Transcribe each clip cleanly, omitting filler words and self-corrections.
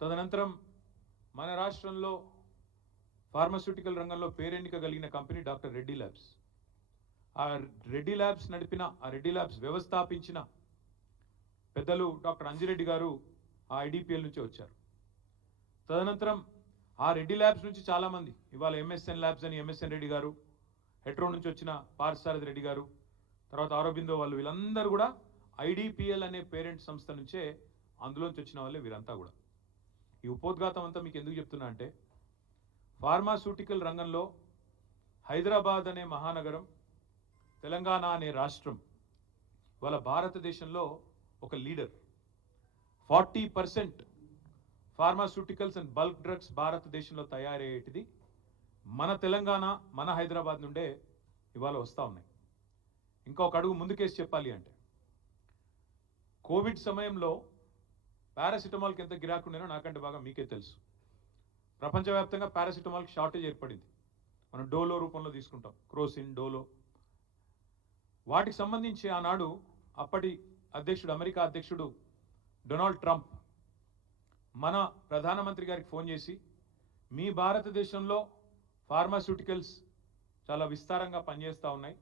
తదనంతరం మన రాష్ట్రంలో ఫార్మాస్యూటికల్ రంగంలో పేరెన్నిక కలిగిన కంపెనీ డాక్టర్ రెడ్డి ల్యాబ్స్. ఆ రెడ్డి ల్యాబ్స్ నడిపిన, ఆ రెడ్డి ల్యాబ్స్ వ్యవస్థాపించిన పెద్దలు డాక్టర్ అంజిరెడ్డి గారు ఆ ఐడిపిఎల్ నుంచి వచ్చారు. తదనంతరం ఆ రెడ్డి ల్యాబ్స్ నుంచి చాలామంది ఇవాళ ఎంఎస్ఎన్ ల్యాబ్స్ అని ఎంఎస్ఎన్ రెడ్డి గారు, హెట్రో నుంచి వచ్చిన పార్సారథి రెడ్డి గారు, తర్వాత ఆరోబిందో వాళ్ళు, వీళ్ళందరూ కూడా ఐడిపిఎల్ అనే పేరెంట్ సంస్థ నుంచే అందులోంచి వచ్చిన వాళ్ళే వీరంతా కూడా. ఈ ఉపోద్ఘాతం అంతా మీకు ఎందుకు చెప్తున్నా అంటే, ఫార్మాస్యూటికల్ రంగంలో హైదరాబాద్ అనే మహానగరం, తెలంగాణ అనే రాష్ట్రం వాళ్ళ భారతదేశంలో ఒక leader. 40% pharmaceuticals and bulk drugs భారతదేశంలో తయారయ్యేటిది మన తెలంగాణ, మన హైదరాబాద్ నుండే ఇవాళ వస్తూ ఉన్నాయి. ఇంకా ఒక అడుగు ముందుకేసి చెప్పాలి అంటే, కోవిడ్ సమయంలో పారాసిటమాల్కి ఎంత గిరాకీ ఉండేనో నాకంటే బాగా మీకే తెలుసు. ప్రపంచవ్యాప్తంగా పారాసిటమాల్కి షార్టేజ్ ఏర్పడింది. మనం డోలో రూపంలో తీసుకుంటాం, క్రోసిన్, డోలో. వాటికి సంబంధించి ఆనాడు అప్పటి అధ్యక్షుడు, అమెరికా అధ్యక్షుడు డొనాల్డ్ ట్రంప్ మన ప్రధానమంత్రి గారికి ఫోన్ చేసి, మీ భారతదేశంలో ఫార్మాస్యూటికల్స్ చాలా విస్తారంగా పనిచేస్తూ ఉన్నాయి,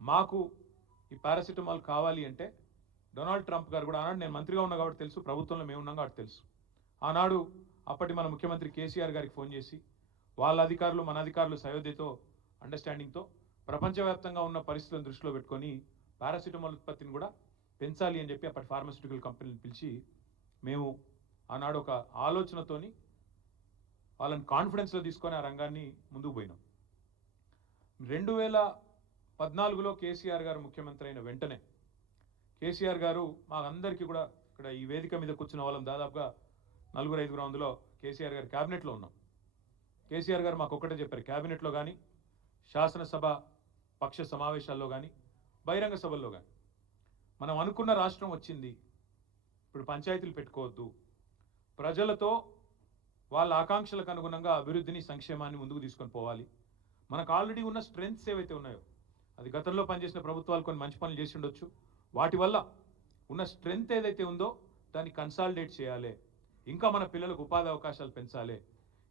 మాకు ఈ పారాసిటమాల్ కావాలి అంటే, డొనాల్డ్ ట్రంప్ గారు కూడా, ఆనాడు నేను మంత్రిగా ఉన్నా కాబట్టి తెలుసు, ప్రభుత్వంలో మేము ఉన్నాం కాబట్టి తెలుసు, ఆనాడు అప్పటి మన ముఖ్యమంత్రి కేసీఆర్ గారికి ఫోన్ చేసి, వాళ్ళ అధికారులు మన అధికారులు సయోధ్యతో, అండర్స్టాండింగ్తో ప్రపంచవ్యాప్తంగా ఉన్న పరిస్థితులను దృష్టిలో పెట్టుకొని పారాసిటమాల్ ఉత్పత్తిని కూడా పెంచాలి అని చెప్పి అప్పటి ఫార్మాస్యూటికల్ కంపెనీని పిలిచి మేము ఆనాడు ఒక ఆలోచనతోని వాళ్ళని కాన్ఫిడెన్స్లో తీసుకొని ఆ రంగాన్ని ముందుకు పోయినాం. 2014లో కేసీఆర్ గారు ముఖ్యమంత్రి అయిన వెంటనే కేసీఆర్ గారు మా అందరికీ కూడా, ఇక్కడ ఈ వేదిక మీద కూర్చున్న వాళ్ళం దాదాపుగా 4-5 అందులో కేసీఆర్ గారు క్యాబినెట్లో ఉన్నాం. కేసీఆర్ గారు మాకు ఒక్కటే చెప్పారు, క్యాబినెట్లో కానీ, శాసనసభ పక్ష సమావేశాల్లో కానీ, బహిరంగ సభల్లో కానీ, మనం అనుకున్న రాష్ట్రం వచ్చింది, ఇప్పుడు పంచాయతీలు పెట్టుకోవద్దు, ప్రజలతో వాళ్ళ ఆకాంక్షలకు అనుగుణంగా అభివృద్ధిని, సంక్షేమాన్ని ముందుకు తీసుకొని పోవాలి. మనకు ఆల్రెడీ ఉన్న స్ట్రెంగ్త్స్ ఏవైతే ఉన్నాయో, అది గతంలో పనిచేసిన ప్రభుత్వాలు కొన్ని మంచి పనులు చేసి ఉండొచ్చు, వాటి వల్ల ఉన్న స్ట్రెంగ్త్ ఏదైతే ఉందో దాన్ని కన్సాలిడేట్ చేయాలి, ఇంకా మన పిల్లలకు ఉపాధి అవకాశాలు పెంచాలి,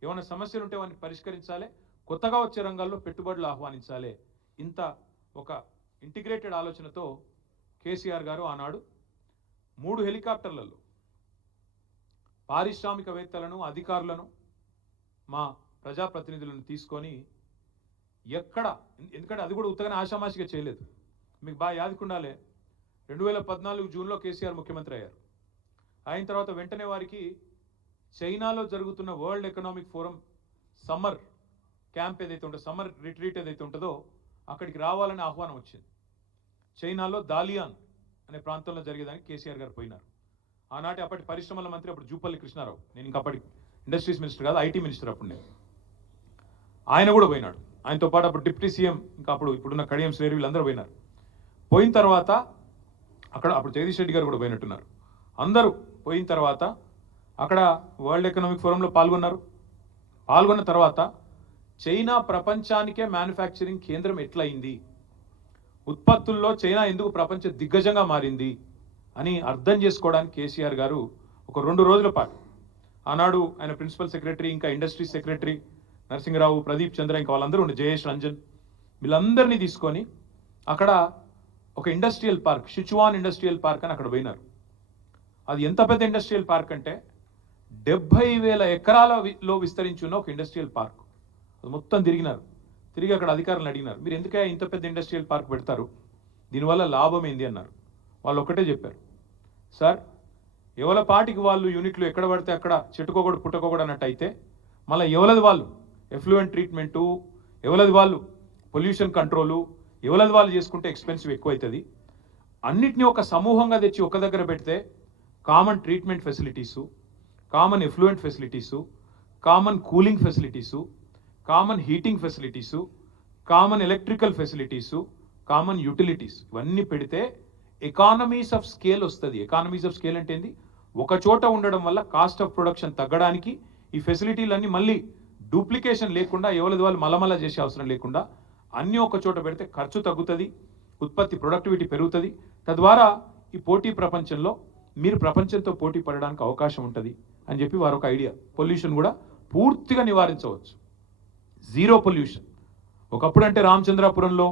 ఏమైనా సమస్యలు ఉంటే వాటిని పరిష్కరించాలి, కొత్తగా వచ్చే రంగాల్లో పెట్టుబడులు ఆహ్వానించాలి. ఇంత ఒక ఇంటిగ్రేటెడ్ ఆలోచనతో కేసీఆర్ గారు ఆనాడు 3 హెలికాప్టర్లలో పారిశ్రామికవేత్తలను, అధికారులను, మా ప్రజాప్రతినిధులను తీసుకొని ఎక్కడ, ఎందుకంటే అది కూడా ఉత్తగానే ఆషామాషిగా చేయలేదు, మీకు బాగా యాదుకుండాలి. 2014 జూన్లో కేసీఆర్ ముఖ్యమంత్రి అయ్యారు. అయిన తర్వాత వెంటనే వారికి చైనాలో జరుగుతున్న world economic forum summer camp ఏదైతే ఉంటుందో, సమ్మర్ రిట్రీట్ ఏదైతే ఉంటుందో, అక్కడికి రావాలని ఆహ్వానం వచ్చింది. చైనాలో దాలియాన్ అనే ప్రాంతంలో జరిగేదానికి కేసీఆర్ గారు పోయినారు. ఆనాటి అప్పటి పరిశ్రమల మంత్రి అప్పుడు జూపల్లి కృష్ణారావు, నేను ఇంకా అప్పటి ఇండస్ట్రీస్ మినిస్టర్ కాదు, ఐటీ మినిస్టర్ అప్పుడు నేను, ఆయన కూడా పోయినాడు. ఆయనతో పాటు అప్పుడు డిప్యూటీ సీఎం, ఇంకా ఇప్పుడున్న కడియం శ్రేణి, వీళ్ళందరూ పోయినారు. పోయిన తర్వాత అక్కడ అప్పుడు జగదీష్ రెడ్డి గారు కూడా పోయినట్టున్నారు. అందరూ పోయిన తర్వాత అక్కడ వరల్డ్ ఎకనామిక్ ఫోరంలో పాల్గొన్నారు. పాల్గొన్న తర్వాత చైనా ప్రపంచానికే మ్యానుఫ్యాక్చరింగ్ కేంద్రం ఎట్లయింది, ఉత్పత్తుల్లో చైనా ఎందుకు ప్రపంచ దిగ్గజంగా మారింది అని అర్థం చేసుకోవడానికి కేసీఆర్ గారు ఒక 2 రోజుల పాటు, ఆనాడు ఆయన ప్రిన్సిపల్ సెక్రటరీ, ఇంకా ఇండస్ట్రీ సెక్రటరీ నరసింహరావు, ప్రదీప్ చంద్ర, ఇంకా వాళ్ళందరూ ఉండే, జయేష్ రంజన్, వీళ్ళందరినీ తీసుకొని అక్కడ ఒక industrial park, Sichuan industrial park అని అక్కడ పోయినారు. అది ఎంత పెద్ద ఇండస్ట్రియల్ పార్క్ అంటే 70,000 ఎకరాలలో విస్తరించి ఉన్న ఒక ఇండస్ట్రియల్ పార్క్. అది మొత్తం తిరిగినారు. తిరిగి అక్కడ అధికారులను అడిగినారు, మీరు ఎందుకే ఇంత పెద్ద ఇండస్ట్రియల్ పార్క్ పెడతారు, దీనివల్ల లాభం ఏంది అన్నారు. వాళ్ళు ఒకటే చెప్పారు, సార్ ఎవల పాటికి వాళ్ళు యూనిట్లు ఎక్కడ పడితే అక్కడ చెట్టుకోకూడదు పుట్టుకోకూడదు అన్నట్టు అయితే, మళ్ళీ ఎవలది వాళ్ళు ఎఫ్లూయెంట్ ట్రీట్మెంటు, ఎవలది వాళ్ళు పొల్యూషన్ కంట్రోలు, ఎవలది వాళ్ళు చేసుకుంటే ఎక్స్పెన్సివ్ ఎక్కువైతుంది. అన్నిటినీ ఒక సమూహంగా తెచ్చి ఒక దగ్గర పెడితే common treatment facilities, common effluent facilities, common cooling facilities, common heating facilities, common electrical facilities, common utilities, ఇవన్నీ పెడితే ఎకానమీస్ ఆఫ్ స్కేల్ వస్తుంది. ఎకానమీస్ ఆఫ్ స్కేల్ అంటే ఏంది, ఒక చోట ఉండడం వల్ల కాస్ట్ ఆఫ్ ప్రొడక్షన్ తగ్గడానికి ఈ ఫెసిలిటీలన్నీ మళ్ళీ డూప్లికేషన్ లేకుండా, ఎవరిది వాళ్ళు మలమల చేసే అవసరం లేకుండా అన్నీ ఒక చోట పెడితే ఖర్చు తగ్గుతుంది, ఉత్పత్తి ప్రొడక్టివిటీ పెరుగుతుంది. తద్వారా ఈ పోటీ ప్రపంచంలో మీరు ప్రపంచంతో పోటీ పడడానికి అవకాశం ఉంటుంది అని చెప్పి వారు ఒక ఐడియా. పొల్యూషన్ కూడా పూర్తిగా నివారించవచ్చు, జీరో పొల్యూషన్. ఒకప్పుడు అంటే రామచంద్రాపురంలో,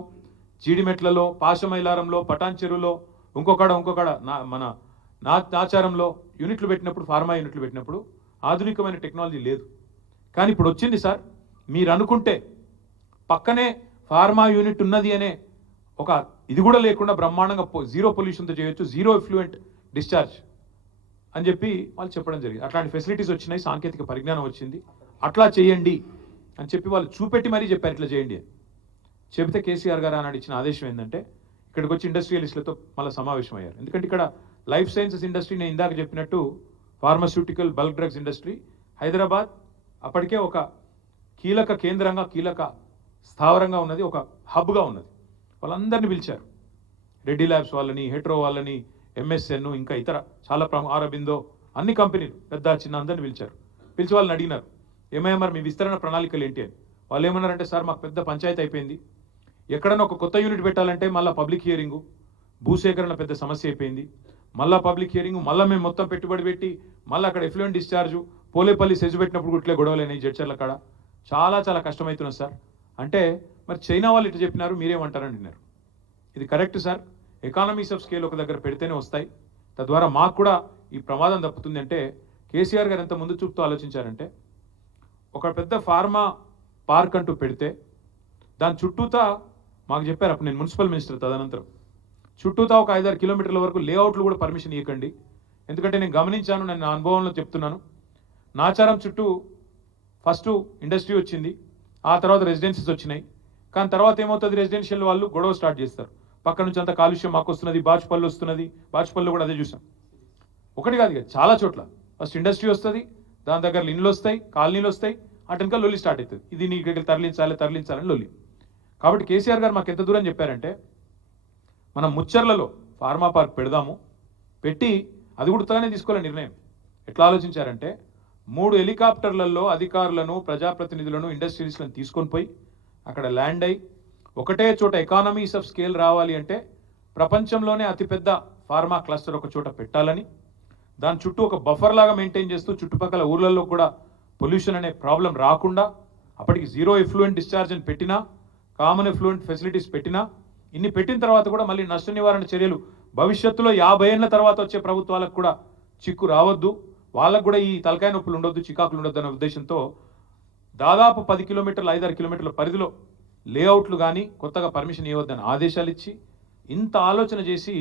జీడిమెట్లలో, పాశమైలారంలో, పటాన్ చెరువులో, ఇంకొకడ మన నాచారంలో యూనిట్లు పెట్టినప్పుడు, ఫార్మా యూనిట్లు పెట్టినప్పుడు ఆధునికమైన టెక్నాలజీ లేదు. కానీ ఇప్పుడు వచ్చింది సార్. మీరు అనుకుంటే పక్కనే ఫార్మా యూనిట్ ఉన్నది అనే ఒక ఇది కూడా లేకుండా బ్రహ్మాండంగా జీరో పొల్యూషన్తో చేయొచ్చు, జీరో ఎఫ్లూయెంట్ డిశ్చార్జ్ అని చెప్పి వాళ్ళు చెప్పడం జరిగింది. అట్లాంటి ఫెసిలిటీస్ వచ్చినాయి, సాంకేతిక పరిజ్ఞానం వచ్చింది, అట్లా చేయండి అని చెప్పి వాళ్ళు చూపెట్టి మరీ చెప్పారు ఇట్లా చేయండి అని. చెబితే కేసీఆర్ గారు ఆనాడు ఇచ్చిన ఆదేశం ఏంటంటే ఇక్కడికి వచ్చి ఇండస్ట్రియలిస్టులతో మళ్ళీ సమావేశం అయ్యారు. ఎందుకంటే ఇక్కడ లైఫ్ సైన్సెస్ ఇండస్ట్రీ, నేను ఇందాక చెప్పినట్టు pharmaceutical bulk drugs industry, Hyderabad అప్పటికే ఒక కీలక కేంద్రంగా, కీలక స్థావరంగా ఉన్నది, ఒక హబ్గా ఉన్నది. వాళ్ళందరినీ పిలిచారు, రెడ్డి ల్యాబ్స్ వాళ్ళని, హెట్రో వాళ్ళని, ఎంఎస్ఎన్, ఇంకా ఇతర చాలా ఆరబిందో, అన్ని కంపెనీలు పెద్ద చిన్న అందరిని పిలిచారు. పిలిచి వాళ్ళని అడిగినారు, ఏమయ్యా మరి మీ విస్తరణ ప్రణాళికలు ఏంటి అని. వాళ్ళు ఏమన్నారంటే, సార్ మాకు పెద్ద పంచాయతీ అయిపోయింది, ఎక్కడన్నా ఒక కొత్త యూనిట్ పెట్టాలంటే మళ్ళీ పబ్లిక్ హియరింగు, భూసేకరణ పెద్ద సమస్య అయిపోయింది, మళ్ళీ పబ్లిక్ హియరింగ్, మళ్ళీ మేము మొత్తం పెట్టుబడి పెట్టి మళ్ళీ అక్కడ ఎఫ్లూయెంట్ డిశ్చార్జు, పోలేపల్లి సెజ్ పెట్టినప్పుడు ఇట్లే గొడవలైనాయి జడ్చర్ల కాడ, చాలా చాలా కష్టమవుతున్నాం సార్ అంటే, మరి చైనా వాళ్ళు ఇట్లా చెప్పినారు, మీరేమంటారని అన్నారు. ఇది correct sir, economies of scale ఒక దగ్గర పెడితేనే వస్తాయి, తద్వారా మాకు కూడా ఈ ప్రమాదం తప్పుతుంది అంటే కేసీఆర్ గారు ఎంత ముందు చూపుతూ ఆలోచించారంటే, ఒక పెద్ద ఫార్మా పార్క్ అంటూ పెడితే దాని చుట్టూతా మాకు చెప్పారు, అప్పుడు నేను మున్సిపల్ మినిస్టర్, తదనంతరం చుట్టూతా ఒక 5-6 కిలోమీటర్ల వరకు లేఅవుట్లు కూడా పర్మిషన్ ఇవ్వకండి. ఎందుకంటే నేను గమనించాను, నేను నా అనుభవంలో చెప్తున్నాను, నాచారం చుట్టూ ఫస్ట్ ఇండస్ట్రీ వచ్చింది, ఆ తర్వాత రెసిడెన్సీస్ వచ్చినాయి. కానీ తర్వాత ఏమవుతుంది, రెసిడెన్షియల్ వాళ్ళు గొడవ స్టార్ట్ చేస్తారు, పక్క నుంచి అంత కాలుష్యం మాకు వస్తున్నది, బాచుపల్లి వస్తున్నది, బాచుపల్లి కూడా అదే చూసాం. ఒకటి కాదు ఇక చాలా చోట్ల ఫస్ట్ ఇండస్ట్రీ వస్తుంది, దాని దగ్గర ఇండ్లు వస్తాయి, కాలనీలు వస్తాయి, అటెనక లొల్లి స్టార్ట్ అవుతుంది, ఇది నీ ఇక్కడికి తరలించాలని లొల్లి. కాబట్టి కేసీఆర్ గారు మాకు ఎంత దూరం చెప్పారంటే, మనం ముచ్చర్లలో ఫార్మా పార్క్ పెడదాము, పెట్టి అది కూడా ఉత్తగానే తీసుకోవాలని నిర్ణయం. ఎట్లా ఆలోచించారంటే, 3 హెలికాప్టర్లలో అధికారులను, ప్రజాప్రతినిధులను, ఇండస్ట్రియలిస్టులను తీసుకొని పోయి అక్కడ ల్యాండ్ అయ్యి ఒకటే చోట ఎకానమీస్ ఆఫ్ స్కేల్ రావాలి అంటే ప్రపంచంలోనే అతిపెద్ద ఫార్మా క్లస్టర్ ఒక చోట పెట్టాలని, దాని చుట్టూ ఒక బఫర్ లాగా మెయింటైన్ చేస్తూ చుట్టుపక్కల ఊర్లలో కూడా పొల్యూషన్ అనే ప్రాబ్లం రాకుండా, అప్పటికి జీరో ఎఫ్లూయెంట్ డిశ్చార్జ్ అని పెట్టినా, కామన్ ఎఫ్లూయెంట్ ఫెసిలిటీస్ పెట్టినా, ఇన్ని పెట్టిన తర్వాత కూడా మళ్ళీ నష్ట నివారణ చర్యలు భవిష్యత్తులో 50 ఏళ్ల తర్వాత వచ్చే ప్రభుత్వాలకు కూడా చిక్కు రావద్దు, వాళ్ళకు కూడా ఈ తలకాయ నొప్పులు ఉండొద్దు, చికాకులు ఉండొద్దు అనే ఉద్దేశంతో దాదాపు 10 కిలోమీటర్లు, 5-6 కిలోమీటర్ల పరిధిలో లేఅవుట్లు కానీ కొత్తగా పర్మిషన్ ఇవ్వద్దని ఆదేశాలు ఇచ్చి ఇంత ఆలోచన చేసి